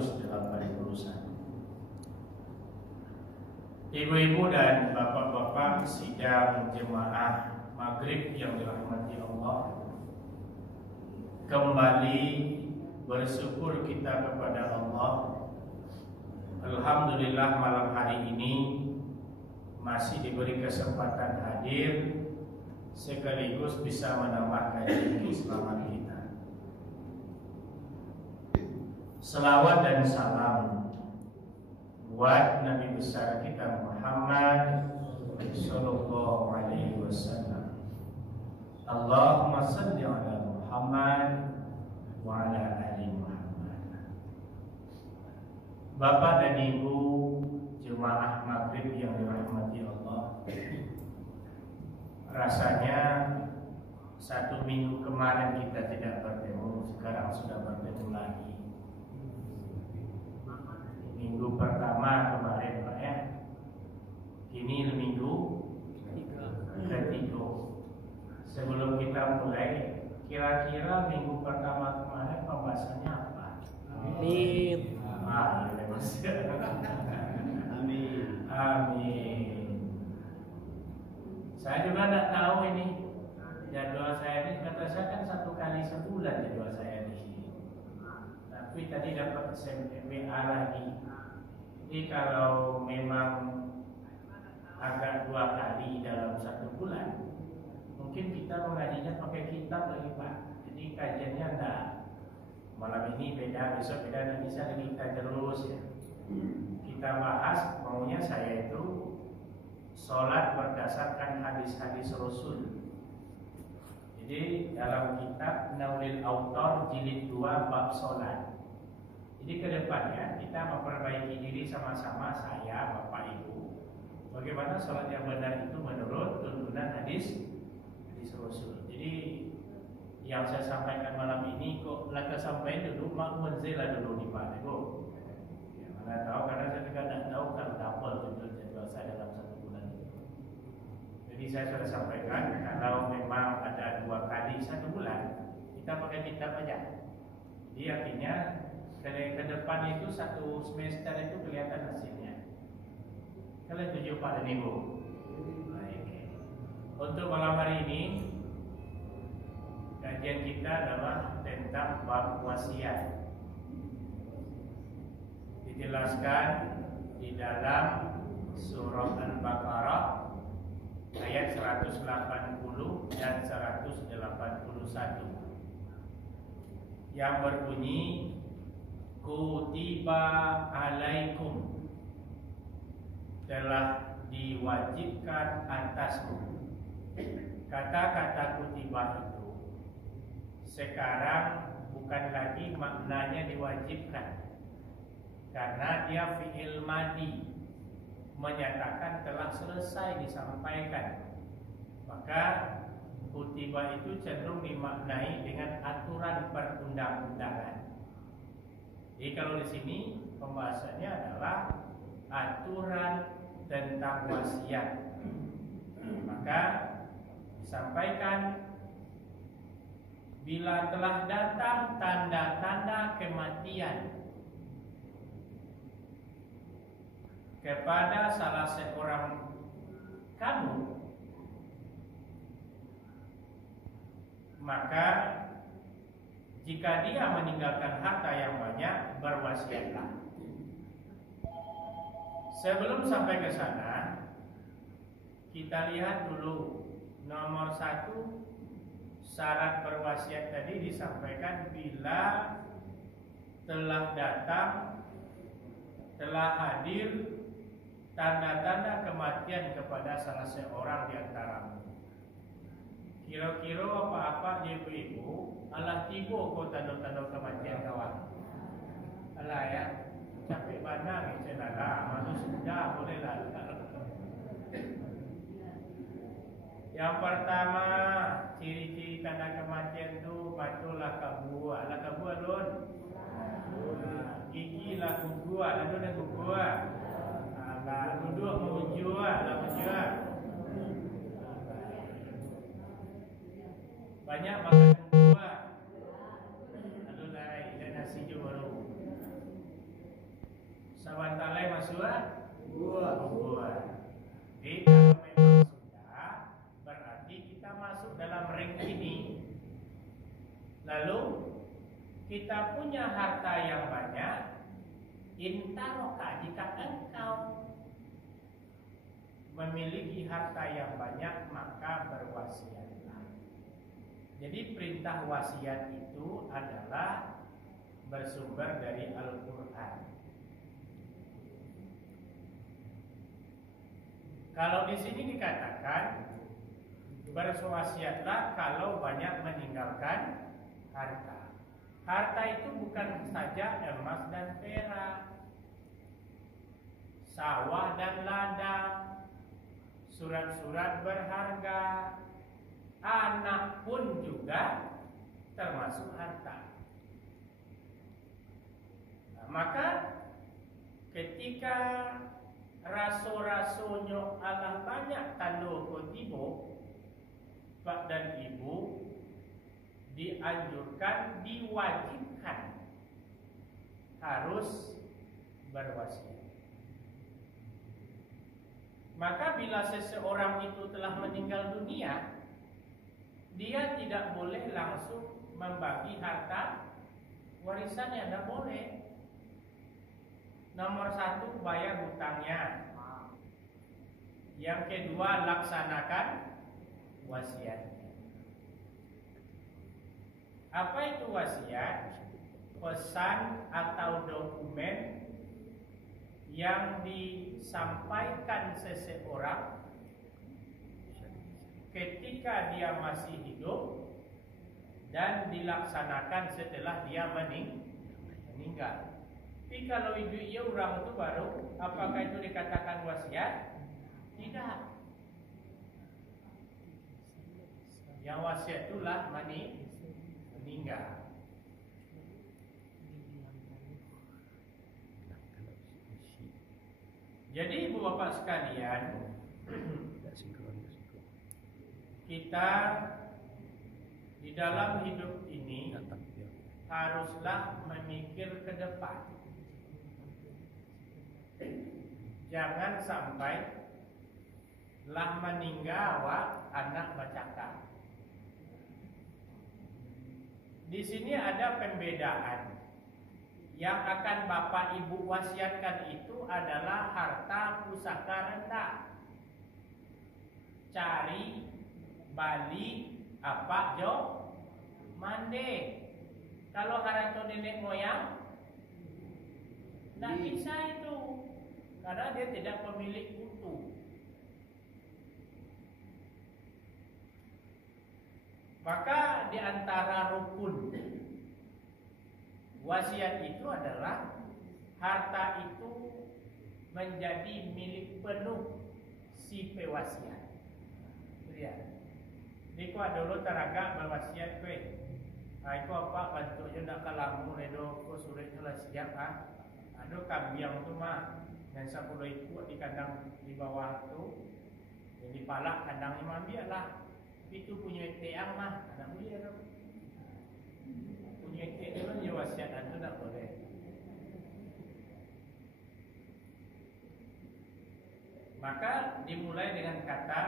1481. Ibu-ibu dan bapak-bapak sidang jemaah maghrib yang dirahmati Allah, kembali bersyukur kita kepada Allah. Alhamdulillah malam hari ini masih diberi kesempatan hadir sekaligus bisa menambah kajian keislaman kita. Selawat dan salam buat Nabi besar kita Muhammad sallallahu alaihi wasallam. Allahumma salli ala Muhammad wa ala ali Muhammad. Bapak dan Ibu jemaah maghrib yang dirahmati Allah, rasanya 1 minggu kemarin kita tidak bertemu, sekarang sudah bertemu lagi. Minggu pertama kemarin Pak ya, ini minggu ketiga. Sebelum kita mulai, kira-kira minggu pertama kemarin pembahasannya apa? Amin. Amin. Amin. Saya juga tidak tahu ini jadwal saya ini, kata saya kan 1 kali sebulan jadwal saya di sini. Tapi tadi dapat WA lagi. Jadi kalau memang agak 2 kali dalam 1 bulan, mungkin kita mengajinya pakai kitab lagi Pak. Jadi kajiannya enggak malam ini beda, besok beda, dan bisa kita terus ya. Kita bahas, maunya saya itu sholat berdasarkan hadis-hadis Rasul. Jadi dalam kitab Naulil Autor jilid 2 bab sholat. Jadi ke depannya kita memperbaiki diri sama-sama, saya, Bapak, Ibu, bagaimana sholat yang benar itu menurut tuntunan hadis Rasul. Jadi yang saya sampaikan malam ini kok laka sampaikan dulu makmunzila dulu di Pak Ibu. Ya, mana tahu, karena saya juga tidak tahu kan double jadwal saya dalam 1 bulan ini. Jadi saya sudah sampaikan kalau memang ada 2 kali 1 bulan, kita pakai kitab aja. Jadi artinya ke depan itu 1 semester itu kelihatan hasilnya. Kalian setuju Pak dan Ibu? Baik. Untuk malam hari ini kajian kita adalah tentang bab wasiat. Dijelaskan di dalam surah Al-Baqarah ayat 180 dan 181 yang berbunyi kutiba alaikum, telah diwajibkan atasmu. Kata-kata kutiba itu sekarang bukan lagi maknanya diwajibkan, karena dia fi'il madi, menyatakan telah selesai disampaikan. Maka kutiba itu cenderung dimaknai dengan aturan perundang-undangan. Jadi kalau di sini pembahasannya adalah aturan tentang wasiat. Maka disampaikan bila telah datang tanda-tanda kematian kepada salah seorang kamu, maka jika dia meninggalkan harta yang banyak, berwasiatlah. Sebelum sampai ke sana, kita lihat dulu nomor 1, syarat berwasiat tadi disampaikan bila telah datang, telah hadir tanda-tanda kematian kepada salah seorang di antaramu. Kira-kira apa-apa ibu-ibu alah tiba kau tanda-tanda kematian kawan. Alah ya, capek banang itu lah, manusia boleh lah. Yang pertama, ciri-ciri tanda kematian tu matulah kabua. Alah kabua lon. Gigi lah gugua, lalu dah gugua. Alah duduk mujua, lah mujua. Banyak makan buah. Lalu naik dan nasi juga baru. buah. Jadi kalau memang sudah, berarti kita masuk dalam ring ini. Lalu kita punya harta yang banyak. Intaroka, jika engkau memiliki harta yang banyak, maka berwasiatlah. Jadi perintah wasiat itu adalah bersumber dari Al-Quran. Kalau di sini dikatakan berwasiatlah kalau banyak meninggalkan harta. Harta itu bukan saja emas dan perak, sawah dan ladang, surat-surat berharga, anak pun juga termasuk harta. Nah, maka ketika raso-rasonyo Allah banyak tando kotibo, pak dan ibu dianjurkan, diwajibkan harus berwasiat. Maka bila seseorang itu telah meninggal dunia, dia tidak boleh langsung membagi harta warisannya, tidak boleh. Nomor satu, bayar hutangnya. Yang kedua, laksanakan wasiatnya. Apa itu wasiat? Pesan atau dokumen yang disampaikan seseorang ketika dia masih hidup dan dilaksanakan setelah dia meninggal. Tapi kalau ia orang itu baru, apakah itu dikatakan wasiat? Tidak. Yang wasiat itulah meninggal. Jadi ibu bapak sekalian, kita di dalam hidup ini haruslah memikir ke depan. Jangan sampai lah meninggal anak bercakap. Di sini ada pembedaan. Yang akan bapak ibu wasiatkan itu adalah harta pusaka rendah. Cari, balik, apa jo, mande. Kalau harta nenek moyang, tidak bisa itu, karena dia tidak pemilik utuh. Maka di antara rukun wasiat itu adalah harta itu menjadi milik penuh si pewasiat. Lihat, di ku dulu teraga berwasiat kue. Aku apa bentuknya nak kalamu redo ku suratnya lah siap Aduh kambiang tu mah dan 10 ikut di kandang di bawah tu, jadi palak kandang imam dia lah. Itu punya teang mah, anak boleh tu. Punya teang dia wasiat itu tak boleh. Maka dimulai dengan kata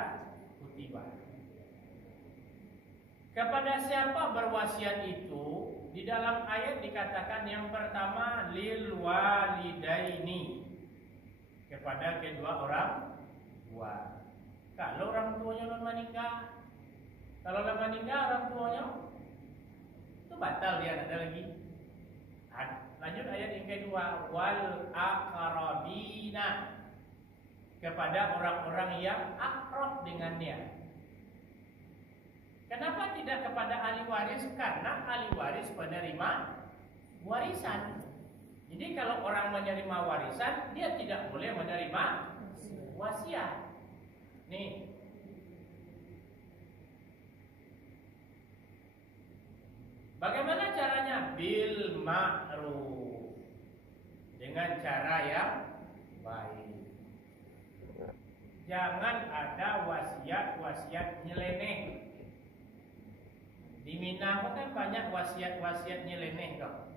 kutiba. Kepada siapa berwasiat itu? Di dalam ayat dikatakan yang pertama lil walidaini, kepada kedua orang tua. Kalau orang tuanya belum meninggal, kalau belum meninggal orang tuanya itu batal, dia ada lagi. Lanjut ayat yang kedua, wal aqrabina, kepada orang-orang yang akrab dengannya. Kenapa tidak kepada ahli waris? Karena ahli waris penerima warisan. Jadi kalau orang menerima warisan, dia tidak boleh menerima wasiat. Nih, bagaimana caranya? Bil ma'ruf, dengan cara yang baik. Jangan ada wasiat-wasiat nyeleneh. Di Minang kan banyak wasiat-wasiat nyeleneh kok.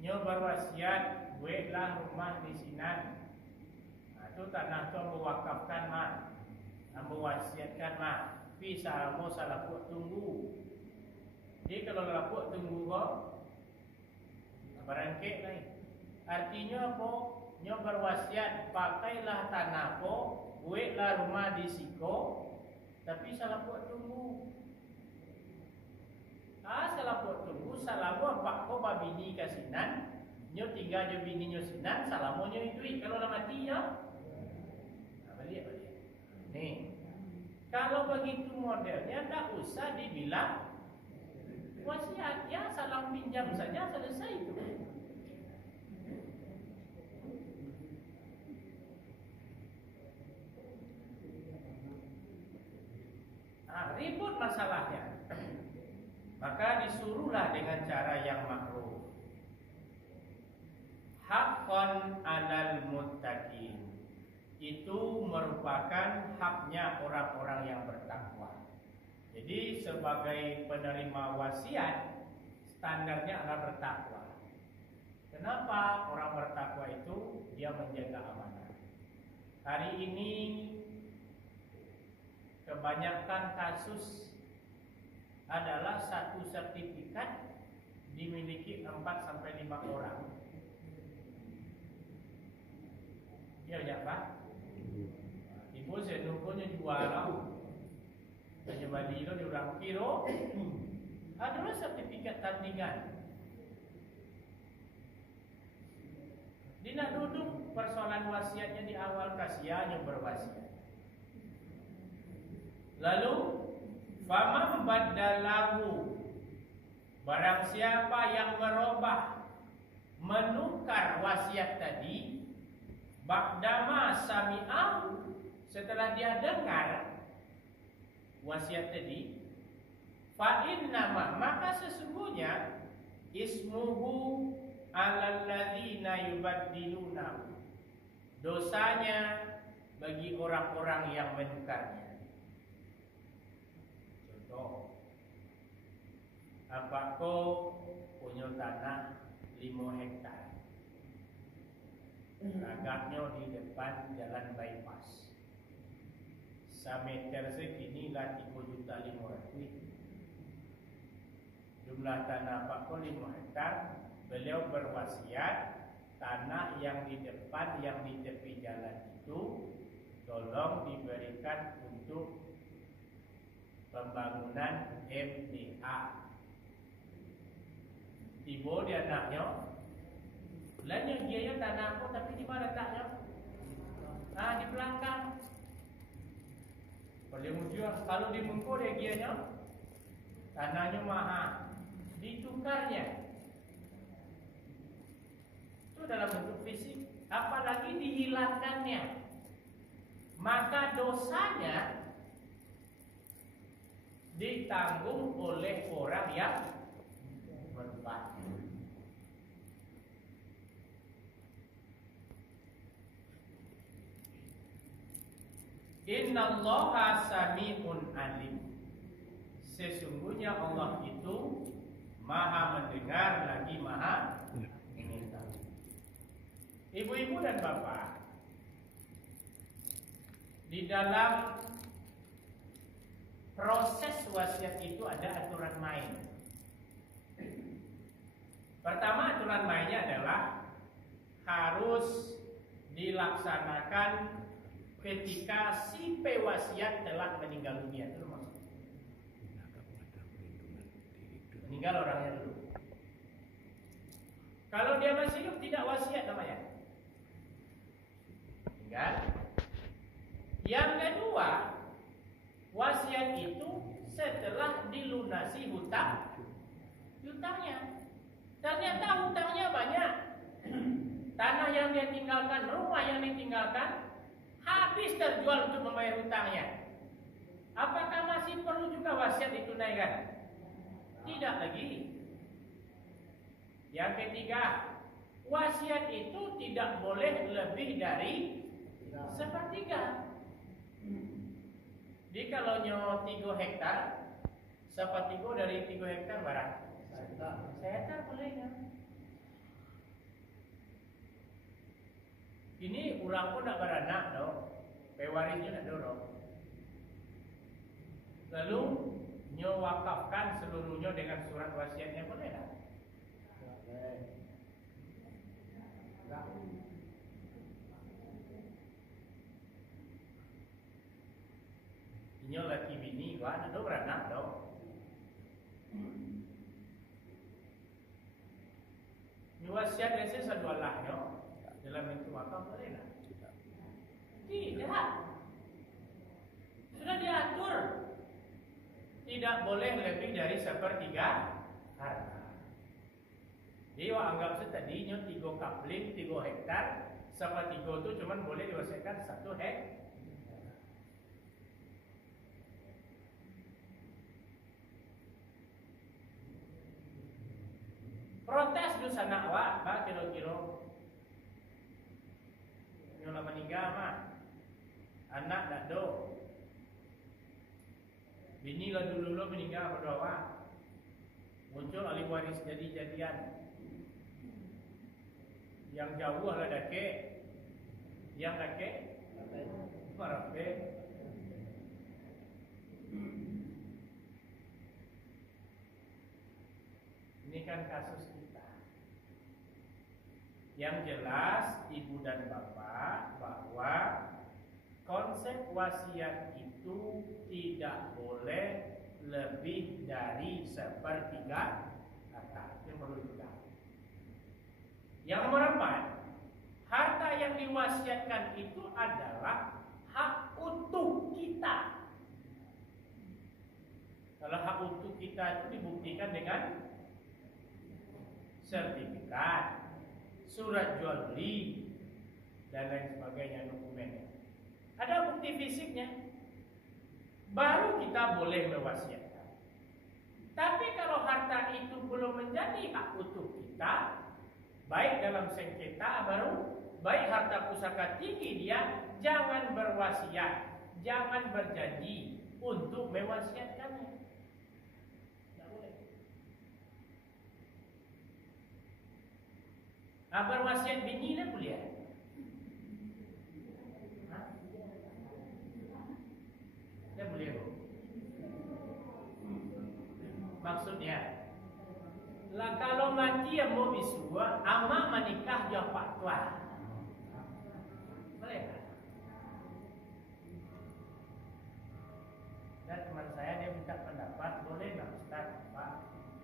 nyo berwasiat buatlah rumah di Sinan. Nah, itu tanah tu ambo wakafkan mah, ambo wasiatkan mah. Bisa ambo salah buat tunggu. Jadi kalau lapuk tunggu kok barangkit lain. Artinya apa? Nyo berwasiat pakailah tanah ko, buatlah rumah di siko, tapi salah buat tunggu. Salah buat tunggu, salah buat pak ko babini ke Sinan, nyo tinggal jo bini nyo Sinan, salah mo nyo itu kalau dah mati ya. Balik. Nih, kalau begitu modelnya tak usah dibilang wasiat, ya salam pinjam saja selesai itu. Ribut masalahnya. Maka disuruhlah dengan cara yang makruh. Haqqan 'alal muttaqin. Itu merupakan haknya orang-orang yang bertakwa. Jadi sebagai penerima wasiat, standarnya adalah bertakwa. Kenapa orang bertakwa itu? Dia menjaga amanah. Hari ini kebanyakan kasus adalah satu sertifikat dimiliki 4-5 orang. Ya, Pak. Ibu saya nukunya juara. Hanya badi lo di orang kiro adalah sertifikat tandingan. Dina duduk persoalan wasiatnya di awal kasihannya berwasiat. Lalu faman badalahu, barang siapa yang merubah, menukar wasiat tadi, ba'dama sami'ahu, setelah dia dengar wasiat tadi, fa innama, maka sesungguhnya ismuhu 'alal ladzina yubaddilunahu, dosanya bagi orang-orang yang menukarnya. Contoh, apa kau punya tanah 5 hektar, agaknya di depan jalan bypass. Sameter segini lah 3.500.000. Jumlah tanah Pak Ko 5 hektar. Beliau berwasiat tanah yang di depan, yang di tepi jalan itu tolong diberikan untuk pembangunan MTA. Tiba dia anaknya, lainnya dia tanah aku, tapi di mana letaknya? Di belakang. Kalau di Mengko dia gianya, tanahnya mahal, ditukarnya. Itu dalam bentuk fisik, apalagi dihilangkannya, maka dosanya ditanggung oleh orang yang berbuat. Innallaha sami'un alim. Sesungguhnya Allah itu Maha mendengar lagi Maha mengetahui. Ibu-ibu dan bapak, di dalam proses wasiat itu ada aturan main. Pertama, aturan mainnya adalah harus dilaksanakan ketika si pewasiat telah meninggal dunia. Itu maksudnya. Meninggal orangnya dulu. Kalau dia masih hidup tidak wasiat namanya. Meninggal. Yang kedua, wasiat itu setelah dilunasi hutangnya. Ternyata hutangnya banyak. Tanah yang dia tinggalkan, rumah yang ditinggalkan habis terjual untuk membayar hutangnya. Apakah masih perlu juga wasiat ditunaikan? Tidak lagi. Yang ketiga, wasiat itu tidak boleh lebih dari 1/3. Jadi kalau nyo 3 hektar, 1/3 dari 3 hektar berapa? 1 hektar boleh kan? Ini ulang pun nak beranak dong, pewarisnya nak dorong. Lalu nyo wakafkan seluruhnya dengan surat wasiatnya, boleh tak? Nyo laki bini, wah ada beranak dong. Nyo wasiat biasa satu Allah nyo dalam bentuk wakaf, boleh tak? Tidak. Sudah diatur. Tidak boleh lebih dari sepertiga harta. Jadi anggap tadi nyo 3 kapling 3 hektar, sepertiga itu cuma boleh diwasiatkan 1 hektar. Protes du sanak wa, ba kira-kira nyola meninggal mah anak dak do. Bini lah dulu meninggal berdoa. Muncul ahli waris jadi-jadian. Yang jauh lah dake, yang dake marape. Ini kan kasus kita. Yang jelas ibu dan bapak bahwa konsep wasiat itu tidak boleh lebih dari sepertiga harta. Yang perlu diketahui. Yang nomor 4, harta yang diwasiatkan itu adalah hak utuh kita. Kalau hak utuh kita itu dibuktikan dengan sertifikat, surat jual beli, dan lain sebagainya, dokumen. Ada bukti fisiknya, baru kita boleh mewasiatkan. Tapi kalau harta itu belum menjadi hak utuh kita, baik dalam sengketa baru, baik harta pusaka tinggi dia, jangan berwasiat, jangan berjanji untuk mewasiatkannya. Tidak boleh. Berwasiat bini lah boleh. Dia boleh. Maksudnya, lah kalau mati yang mau bisua, ama menikah jauh pak tua. Boleh tak? Dan teman saya dia minta pendapat, boleh nggak Ustaz? Pak,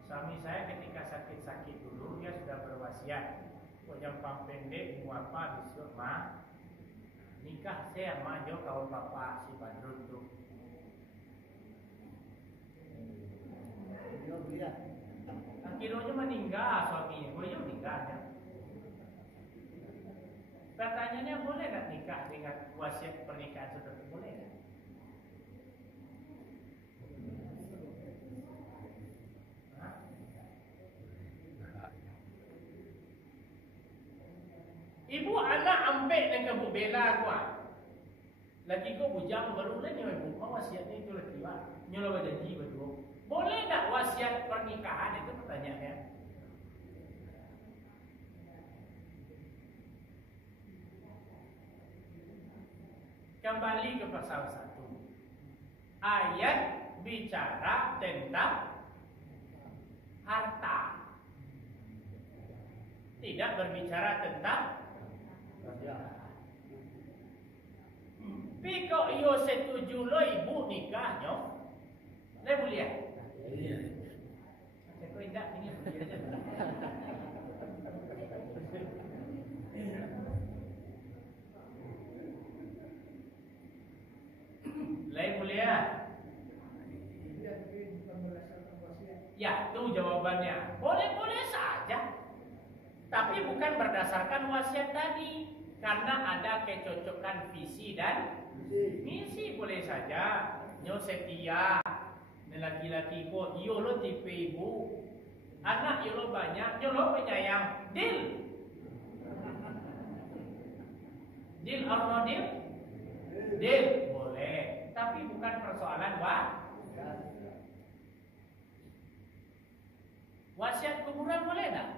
suami saya ketika sakit-sakit dulu dia sudah berwasiat. Kok yang pendek mau apa besok mah nikah saya mah jauh kawan bapak si Badrun tuh. Akhirnya meninggal suaminya, gue meninggal ya. Pertanyaannya boleh nggak nikah dengan wasiat pernikahan sudah boleh nggak? Ibu anak ambek dengan Bu Bella gua. Lagi kau bujang baru lah nyawa ibu, wasiatnya itu lagi wah. Nyawa janji betul. Boleh tak wasiat pernikahan? Itu pertanyaannya. Kembali ke pasal 1. Ayat bicara tentang harta. Tidak berbicara tentang Piko iyo setuju lo ibu nikahnya. Le boleh? Iya. Aku tidak ini boleh aja. Le boleh ya? Ya, itu jawabannya. Boleh-boleh saja. Tapi bukan berdasarkan wasiat tadi. Karena ada kecocokan visi dan misi, boleh saja. Nyo setia, laki-laki kok, iyo lo tipe ibu, anak iyo lo banyak, nyo lo penyayang, deal. Deal or no deal? Deal, boleh. Tapi bukan persoalan wasiat kuburan boleh tak?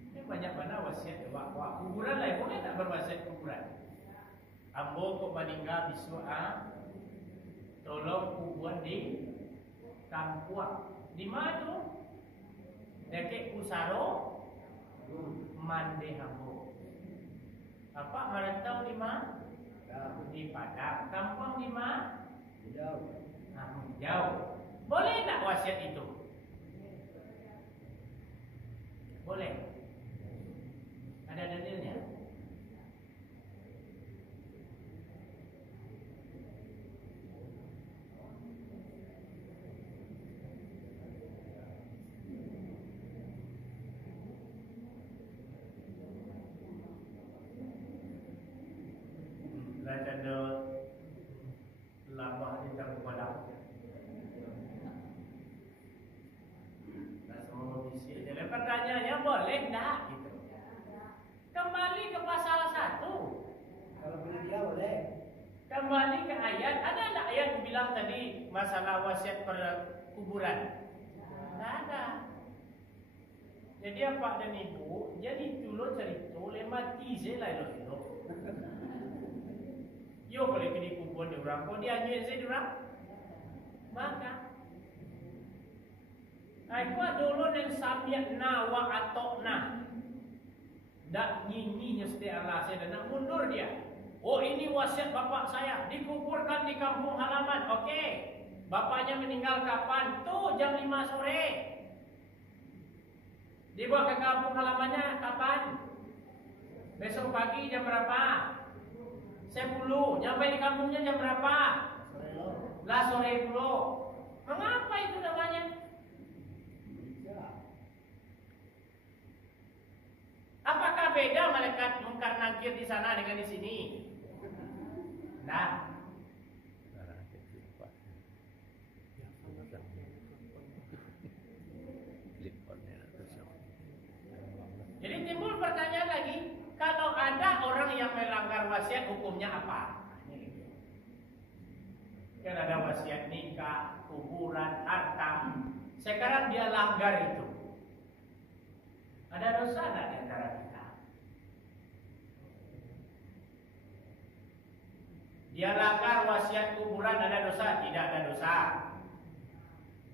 Ini banyak mana wasiat wak kuburan lah, boleh tak berwasiat kuburan? Ambo kok meninggal besok tolong kubur di kampung. Di mana tu? Dekat Pusaro mande ambo. Apa merantau di mana? Di Padang. Kampung di mana? Jauh. Jauh. Boleh tak wasiat itu? Boleh. Ada dalilnya? Ada lama di dalam padang. Nah, semua bisik. Jadi pertanyaannya boleh tak? Gitu. Kembali ke pasal 1. Kalau boleh dia boleh. Kembali ke ayat. Ada tak ayat yang bilang tadi masalah wasiat perkuburan? Tak ada. Jadi apa dan ibu? Jadi dulu cerita mati je lah elok-elok. Yo boleh kini kubur di orang, kau dia anjir saya di orang, maka aku dulu yang sambil nawa atau nah, dak nyinyi nyesti Allah saya dan nak mundur dia. Oh ini wasiat bapak saya dikuburkan di kampung halaman, oke. Bapaknya meninggal kapan? Tuh jam 5 sore. Dibawa ke kampung halamannya kapan? Besok pagi jam berapa? 10, nyampe di kampungnya jam berapa? Lah sore puluh. Mengapa itu namanya? Apakah beda malaikat mungkar nakir di sana dengan di sini? Nah, jadi timbul pertanyaan lagi. Kalau ada orang yang melanggar wasiat, hukumnya apa? Kan ada wasiat nikah, kuburan, harta. Sekarang dia langgar itu. Ada dosa tak di antara kita? Dia langgar wasiat kuburan, ada dosa? Tidak ada dosa.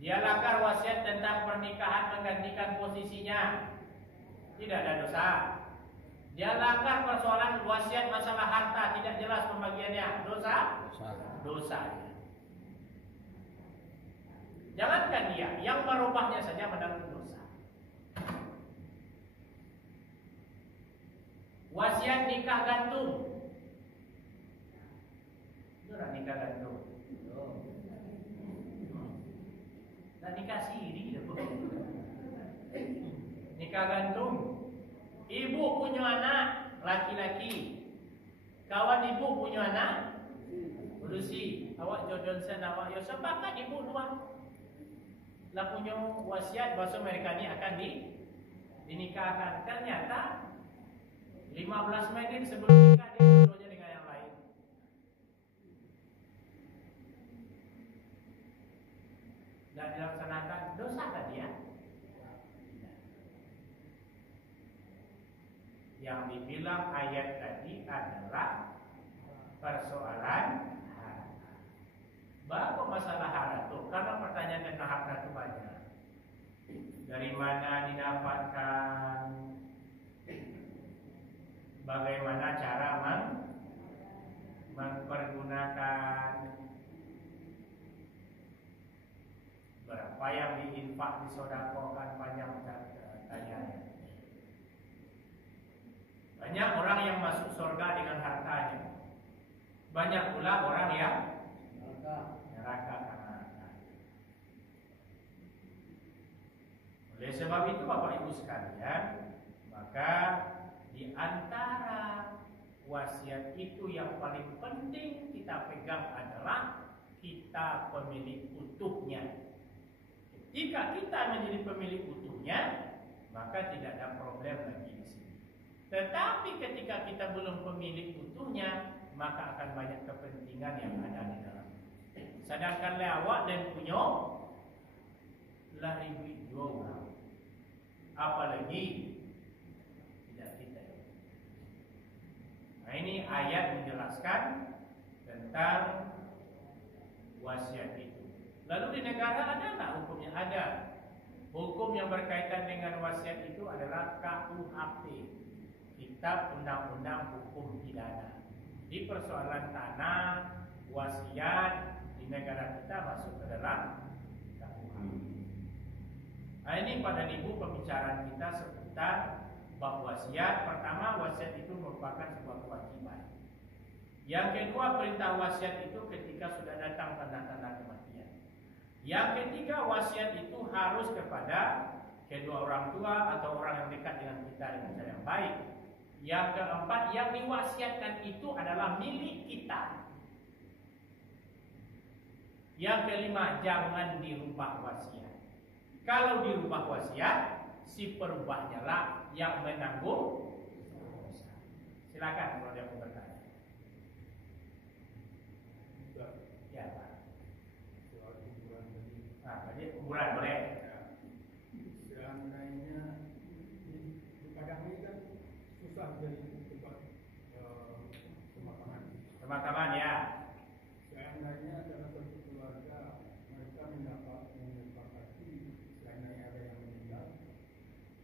Dia langgar wasiat tentang pernikahan menggantikan posisinya. Tidak ada dosa. Dia langgar persoalan wasiat masalah harta, tidak jelas pembagiannya. Dosa? Dosa. Jangankan dia, yang merubahnya saja menanggung dosa. Wasiat nikah gantung. Itu nak nikah gantung. Nak nikah siri. Nikah gantung. Ibu punya anak laki-laki, kawan ibu punya anak berusi. Awak Johnson, awak Yosef, bahkan ibu dua lah punya wasiat bahasa mereka ni akan dinikahkan. Ternyata 15 menit sebelum nikah dia jodohnya dengan yang lain. Dan dilaksanakan, dosa kan dia? Yang dibilang ayat tadi adalah persoalan harta. Bapak masalah harta itu, karena pertanyaan tentang harta itu banyak. Dari mana didapatkan? Bagaimana cara mempergunakan? Berapa yang diinfak, disodakokan, banyak pertanyaan. Banyak orang yang masuk surga dengan hartanya. Banyak pula orang yang neraka karena harta. Oleh sebab itu Bapak Ibu sekalian, maka di antara wasiat itu yang paling penting kita pegang adalah kita pemilik utuhnya. Ketika kita menjadi pemilik utuhnya, maka tidak ada problem lagi di sini. Tetapi ketika kita belum pemilik utuhnya, maka akan banyak kepentingan yang ada di dalam. Sedangkan lewat dan punya lari duit dua orang. Apalagi tidak kita ayat menjelaskan tentang wasiat itu. Lalu di negara ada nggak hukumnya? Ada. Hukum yang berkaitan dengan wasiat itu adalah KUHP, Kitab Undang-Undang Hukum Pidana. Di persoalan tanah, wasiat di negara kita masuk ke dalam KUHP. Nah, ini pada Ibu pembicaraan kita seputar bab wasiat. Pertama, wasiat itu merupakan sebuah kewajiban. Yang kedua, perintah wasiat itu ketika sudah datang tanda-tanda kematian. Yang ketiga, wasiat itu harus kepada kedua orang tua atau orang yang dekat dengan kita dengan cara yang baik. Yang keempat, yang diwasiatkan itu adalah milik kita. Yang kelima, jangan dirubah wasiat. Kalau dirubah wasiat, si perubahnya lah yang menanggung. Silakan kalau dia mau bertanya. Ya, Pak. Soal kuburan tadi. Jadi kuburan boleh. Seandainya di Padang ini kan susah jadi tempat pemakaman. Teman-teman ya. Seandainya dalam satu keluarga mereka menyepakati seandainya ada yang meninggal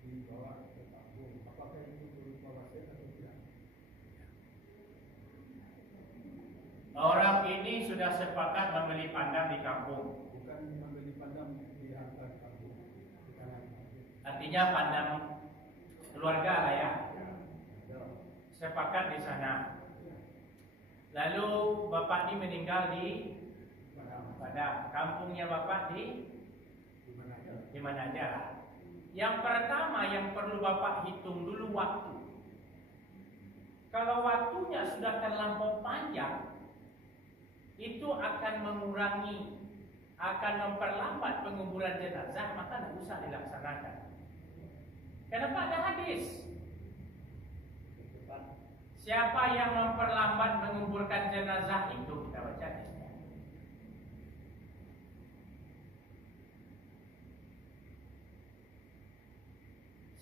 dibawa ke kampung, apakah itu berupa wasiat atau tidak? Orang ini sudah sepakat membeli pandang di kampung. Bukan membeli pandang di harta kampung, di tanah kampung. Artinya pandang keluarga lah ya. Sepakat di sana. Lalu bapak ini meninggal di Padang. Kampungnya bapak di mana aja lah. Yang pertama yang perlu bapak hitung dulu waktu. Kalau waktunya sudah terlampau panjang, itu akan mengurangi, akan memperlambat penguburan jenazah, maka tidak usah dilaksanakan. Kenapa? Ada hadis. Siapa yang memperlambat menguburkan jenazah itu, kita baca hadisnya.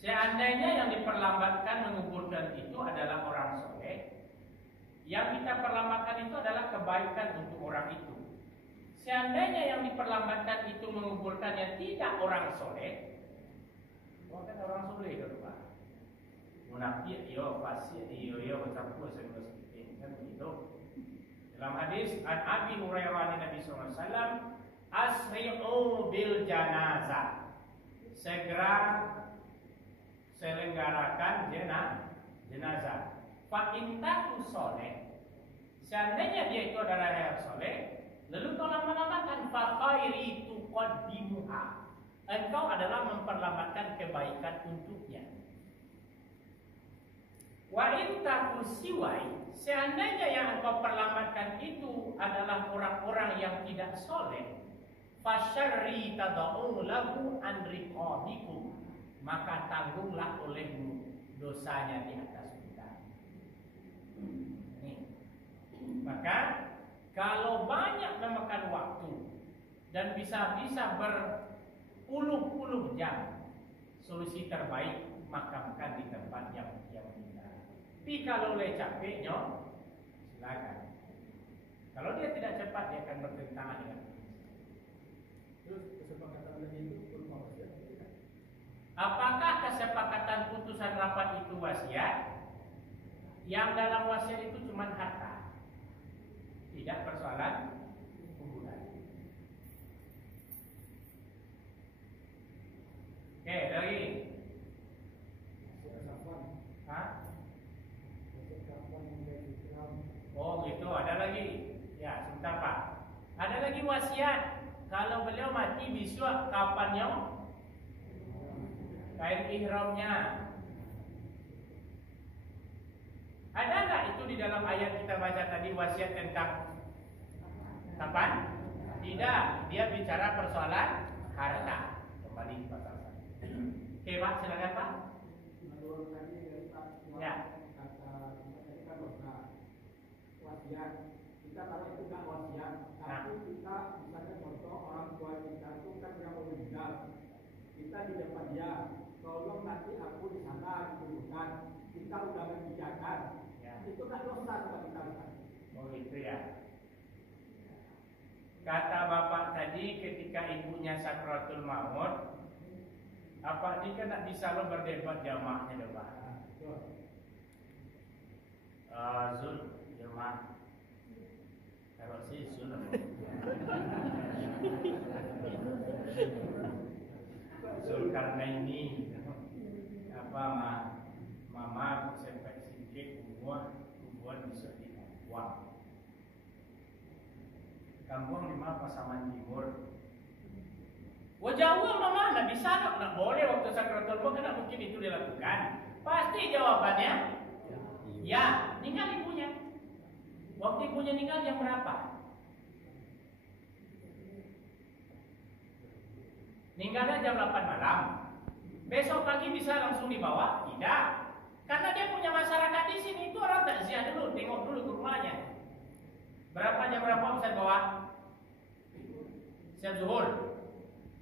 Seandainya yang diperlambatkan menguburkan itu adalah orang soleh, yang kita perlambatkan itu adalah kebaikan untuk orang itu. Seandainya yang diperlambatkan itu menguburkannya tidak orang soleh, bukan orang soleh kan Pak? Munafik, fasik, bercampur segala seperti kan begitu. Dalam hadis an Abi Hurairah Nabi SAW, asri'u bil janazah, segera selenggarakan jenazah. Fa intaku soleh, seandainya dia itu adalah yang soleh, lalu kau lama-lamakan fa khairi tuqaddimuha, engkau adalah memperlambatkan kebaikan untuknya. Wa intaku siwai, seandainya yang engkau perlambatkan itu adalah orang-orang yang tidak soleh, fa syarri tad'u lahu an riqabikum, maka tanggunglah olehmu dosanya di atas kita. Nih. Maka kalau banyak memakan waktu dan bisa berpuluh-puluh jam, solusi terbaik makamkan di tempat yang indah. Tapi kalau dia capeknya, silakan. Kalau dia tidak cepat, dia akan bertentangan dengan. Terus kesepakatan lagi itu berupa wasiat atau tidak? Apakah kesepakatan putusan rapat itu wasiat? Yang dalam wasiat itu cuma harta, tidak persoalan kuburan. Oke, lagi. Hah? Oh gitu, ada lagi. Ya, sebentar Pak. Ada lagi wasiat. Kalau beliau mati besok kapannya? Kain ihramnya. Ada nggak itu di dalam ayat kita baca tadi wasiat tentang kapan? Tidak, dia bicara persoalan harta. Kembali pasal 1. Oke Pak, silakan Pak. Menurut tadi dari Pak Ya. kata tadi kan wasiat. Kita kalau itu nggak wasiat, tapi kita misalnya contoh orang tua kita itu kan yang meninggal, kita di depan dia, tolong nanti aku di sana dikuburkan, kita udah mengijakan. Ya. itu kan dosa kalau kita lihat. Oh itu ya. Kata bapak tadi ketika ibunya sakratul maut, apa dia kan tak bisa lo berdebat jamaahnya depan. Zul jamaah. Kalau si Zul Zulkarnaini apa mama sampai sedikit buat bisa dibuang. Kampung di mana Pasaman Timur. Wah jauh mama, nak bisa nak boleh waktu sakratul maut kan mungkin itu dilakukan. Pasti jawabannya ya, ninggal ibunya. Waktu ibunya ninggal jam berapa? Ninggalnya jam 8 malam. Besok pagi bisa langsung dibawa? Tidak. Karena dia punya masyarakat di sini itu orang takziah dulu, tengok dulu ke rumahnya. Jam berapa bisa bawa? Siap zuhur.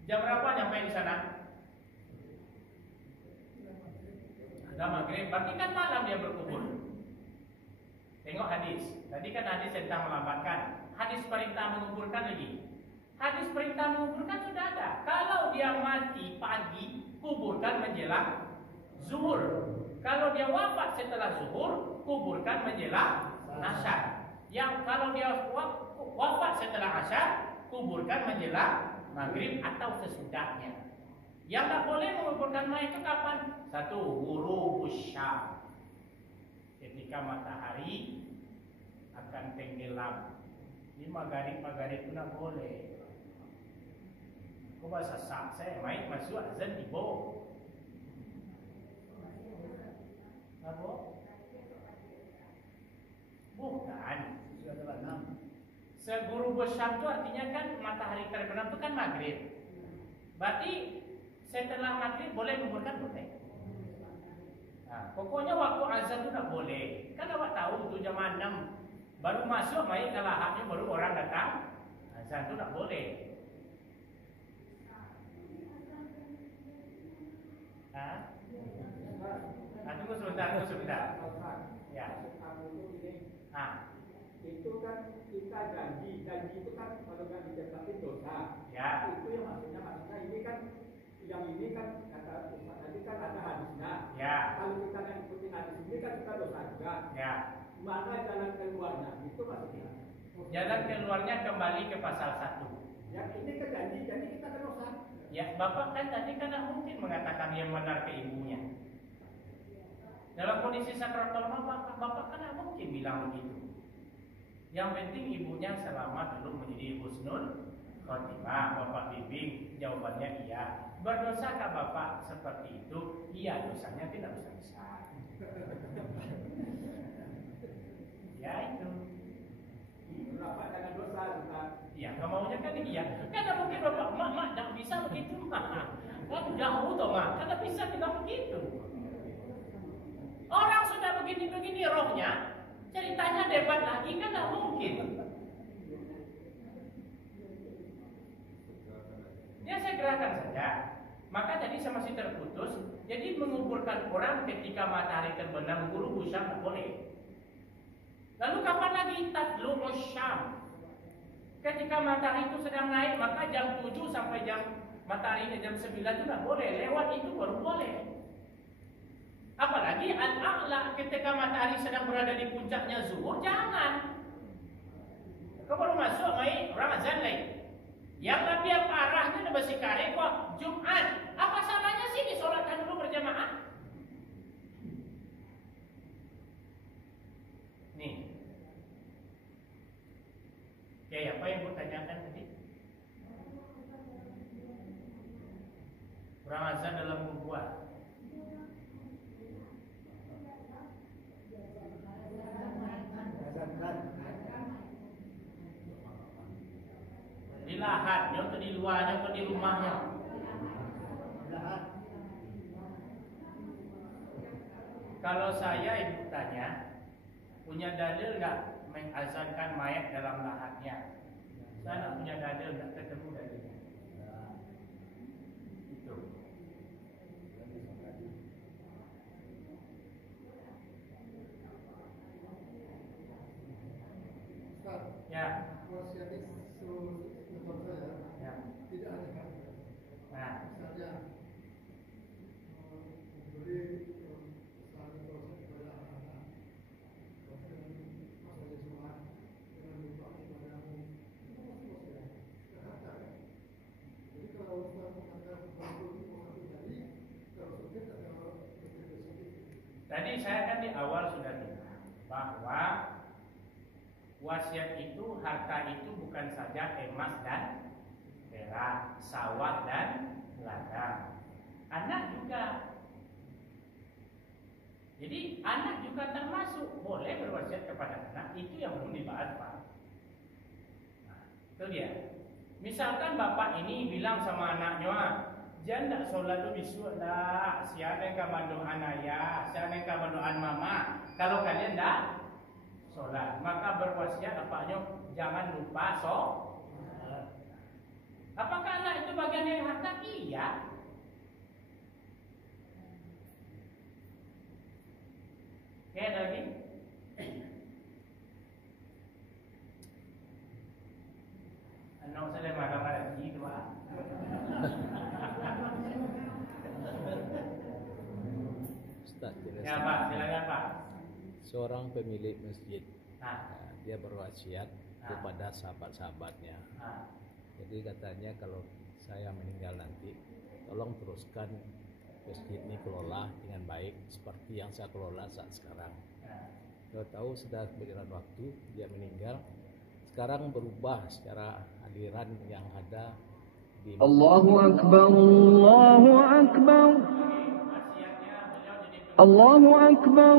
Jam berapa nyampe di sana? Ada maghrib. Berarti kan malam dia berkubur. Tengok hadis. Tadi kan hadis tentang melambatkan. Hadis perintah menguburkan lagi. Hadis perintah menguburkan sudah ada. Kalau dia mati pagi, kuburkan menjelang zuhur. Kalau dia wafat setelah zuhur, kuburkan menjelang asar. Yang kalau dia wafat setelah asar, kuburkan menjelang maghrib atau sesudahnya. Yang tak boleh menguburkan mayat itu kapan? Satu, ghurubus syam, ketika matahari akan tenggelam. Ini maghrib itu tak boleh. Kau bahasa sak saya mayat masuk azan tiba. Apa? Bukan. Ghurubus syam itu artinya kan matahari terbenam itu kan maghrib. Berarti setelah maghrib boleh menguburkan boleh. Nah, pokoknya waktu azan itu tak boleh. Kan awak tahu itu jam 6 baru masuk mayat ke lahapnya baru orang datang. Azan itu tak boleh. Tunggu sebentar. Ya. Itu kan kita janji itu kan kalau nggak dijatuhin dosa. Ya. Itu yang maksudnya ini kan yang ini kan kata Ustaz tadi kan ada hadisnya. Ya. Kalau kita kan ikutin hadis ini kan kita dosa juga. Ya. Mana jalan keluarnya? Itu maksudnya. Jalan keluarnya kembali ke pasal 1. Ya ini kan janji kita kan dosa. Ya, Bapak kan tadi kan tak mungkin mengatakan yang benar ke ibunya. Dalam kondisi sakratul maut, Bapak kan tak mungkin bilang begitu. Yang penting ibunya selamat dulu menjadi husnul khotimah. Bapak bimbing, jawabannya iya. Berdosakah Bapak seperti itu? Iya, dosanya tidak besar-besar. Ya itu. Bapak jangan dosa juga. Ya, maunya kan iya. Karena mungkin Bapak, mak, tak bisa begitu, mak. Kan jauh toh, mak. Karena bisa bilang begitu. Orang sudah begini-begini rohnya, ceritanya debat lagi kan tak mungkin. Ya saya gerakan saja. Maka tadi saya masih terputus. Jadi menguburkan orang ketika matahari terbenam, ghurubus syam tak boleh. Lalu kapan lagi tadlu'us syam? Ketika matahari itu sedang naik, maka jam 7 sampai matahari jam 9 itu tak boleh. Lewat itu baru boleh. Apalagi al-a'la ketika matahari sedang berada di puncaknya zuhur, jangan. Kau baru masuk, mai orang azan lain. Yang lebih arahnya ada bersikare kok Jumat. Apa salahnya sih disolatkan dulu berjamaah? Nih. Ya, apa yang aku tanyakan tadi? Orang azan dalam membuat. Di lahannya atau di luarnya atau di rumahnya? Kalau saya ibu tanya, punya dalil nggak mengazankan mayat dalam lahannya? Saya nggak punya dalil, nggak ketemu dalilnya. Itu. Ya. wasiat itu menurut saya Ya. tidak ada hak. Nah, Misalnya memberi saran proses kepada anak-anak dengan masa Jumat dengan lupa kepadamu itu masih wasiat. Tidak ada kan? Jadi kalau Ustaz mengatakan sesuatu tadi kalau sudah ada tadi saya kan di awal sudah bilang bahwa wasiat itu, harta itu bukan saja emas dan perak, sawah dan ladang. Anak juga. Jadi anak juga termasuk boleh berwasiat kepada anak. Itu yang belum dibahas, Pak. Nah, itu dia. Misalkan bapak ini bilang sama anaknya, jangan tak sholat tu besok dah. Siapa yang kaman doan ayah, siapa yang kaman doan mama. Kalau kalian dah sholat, maka berwasiat apanya jangan lupa sholat. Apakah anak itu bagian dari harta? Iya. Oke, ada lagi? Anak saya marah-marah lagi dua. Ustaz, Ya Pak, silakan Pak. seorang pemilik masjid, Nah, dia berwasiat kepada sahabat-sahabatnya. nah. Jadi katanya kalau saya meninggal nanti, tolong teruskan masjid ini kelola dengan baik seperti yang saya kelola saat sekarang. Kalau tahu sudah berjalan waktu, dia meninggal. Sekarang berubah secara aliran yang ada di Allahu Akbar, Allahu Akbar, Wasiatnya beliau jadi Allahu Akbar,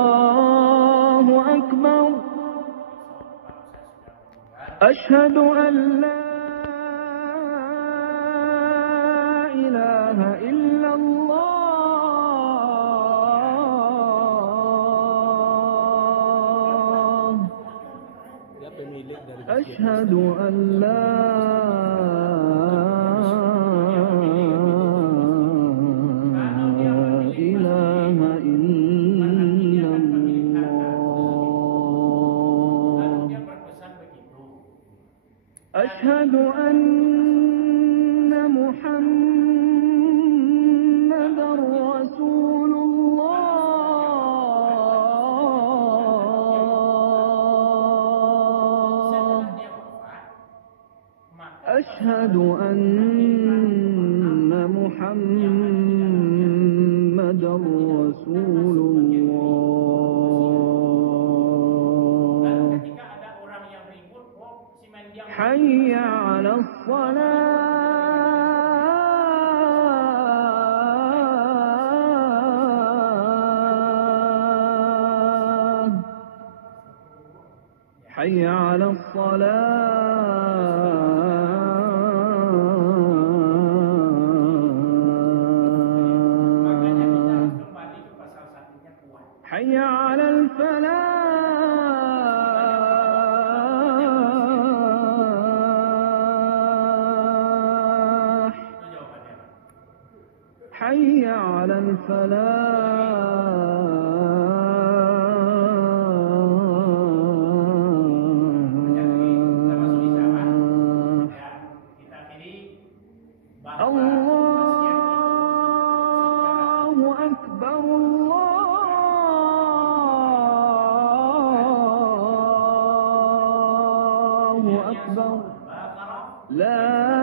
Allahu Akbar. Ashhadu an la ilaha illallah. dia pemilik dari masjid. أشهد أن لا إله إلا الله. dia berpesan begitu. أشهد أن محمدا رسول الله. Setelah dia wafat, maka أشهد أن محمدا رسول lalu الله. ketika ada orang yang ribut, oh si mendiang حي على الصلاة. حي على makanya kita الصلاة. harus kembali ke pasal satunya kuat. حي على الفلاح. Itu jawabannya. حي على الفلاح. Ya, kita akhiri bahwa wasiat itu secara الله أكبر، الله أكبر، Baqarah لا